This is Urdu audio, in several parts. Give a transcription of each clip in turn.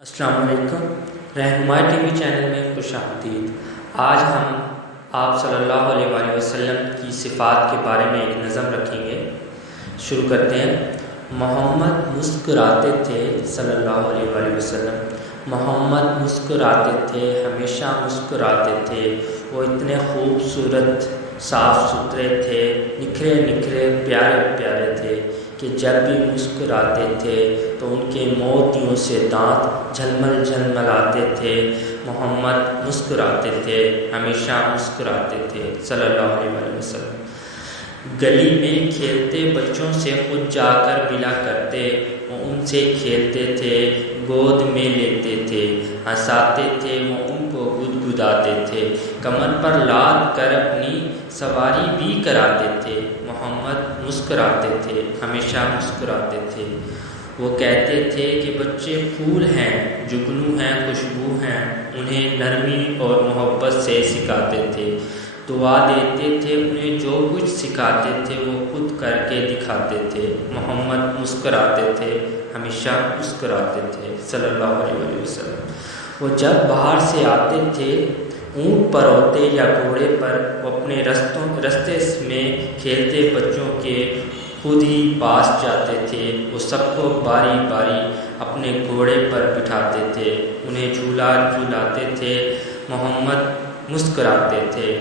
السلام علیکم۔ رہنما ٹی وی چینل میں خوش آمدید۔ آج ہم آپ صلی اللہ علیہ وآلہ وسلم کی صفات کے بارے میں ایک نظم رکھیں گے۔ شروع کرتے ہیں۔ محمد مسکراتے تھے صلی اللہ علیہ وآلہ وسلم، محمد مسکراتے تھے، ہمیشہ مسکراتے تھے۔ وہ اتنے خوبصورت، صاف ستھرے تھے، نکھرے نکھرے، پیارے پیارے تھے کہ جب بھی مسکراتے تھے تو ان کے موتیوں سے دانت جھلمل جھلملاتے تھے۔ محمد مسکراتے تھے، ہمیشہ مسکراتے تھے صلی اللہ علیہ وسلم۔ گلی میں کھیلتے بچوں سے خود جا کر ملا کرتے، وہ ان سے کھیلتے تھے، گود میں لیتے تھے، ہنساتے تھے، وہ ان کو گدگداتے تھے، کمر پر لاد کر اپنی سواری بھی کراتے تھے۔ محمد مسکراتے تھے، ہمیشہ مسکراتے تھے۔ وہ کہتے تھے کہ بچے پھول ہیں، جگنو ہیں، خوشبو ہیں، انہیں نرمی اور محبت سے سکھاتے تھے، دعا دیتے تھے، انہیں جو کچھ سکھاتے تھے وہ خود کر کے دکھاتے تھے۔ محمد مسکراتے تھے، ہمیشہ مسکراتے تھے صلی اللہ علیہ وسلم۔ وہ جب باہر سے آتے تھے، اونٹ پر ہوتے یا گھوڑے پر، وہ اپنے رستے میں کھیلتے بچوں کے خود ہی پاس جاتے تھے۔ وہ سب کو باری باری اپنے گھوڑے پر بٹھاتے تھے، انہیں جھولا جھولاتے تھے۔ محمد مسکراتے تھے،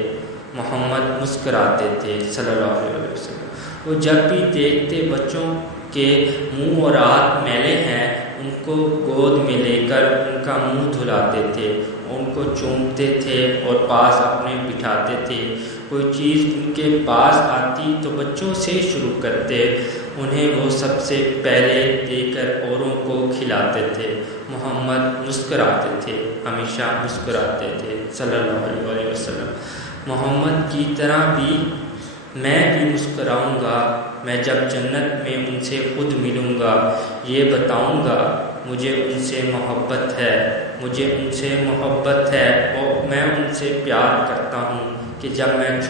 محمد مسکراتے تھے صلی اللہ علیہ وسلم۔ وہ جب بھی دیکھتے بچوں کے منہ اور ہاتھ میلے ہیں، ان کو گود میں لے کر ان کا منہ دھلاتے تھے، ان کو چومتے تھے اور پاس اپنے بٹھاتے تھے۔ کوئی چیز ان کے پاس آتی تو بچوں سے شروع کرتے، انہیں وہ سب سے پہلے دے کر اوروں کو کھلاتے تھے۔ محمد مسکراتے تھے، ہمیشہ مسکراتے تھے صلی اللہ علیہ وسلم۔ محمد کی طرح بھی میں بھی مسکراؤں گا، میں جب جنت میں ان سے خود ملوں گا، یہ بتاؤں گا مجھے ان سے محبت ہے، مجھے ان سے محبت ہے اور میں ان سے پیار کرتا ہوں کہ جب میں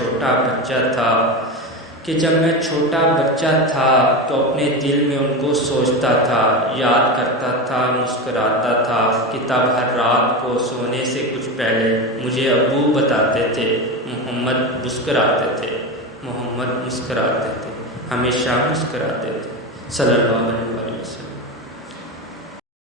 چھوٹا بچہ تھا تو اپنے دل میں ان کو سوچتا تھا، یاد کرتا تھا، مسکراتا تھا کہ تب ہر رات کو سونے سے کچھ پہلے مجھے ابو بتاتے تھے، محمد مسکراتے تھے، محمد مسکراتے تھے، ہمیشہ مسکراتے تھے صلی اللہ علیہ وسلم۔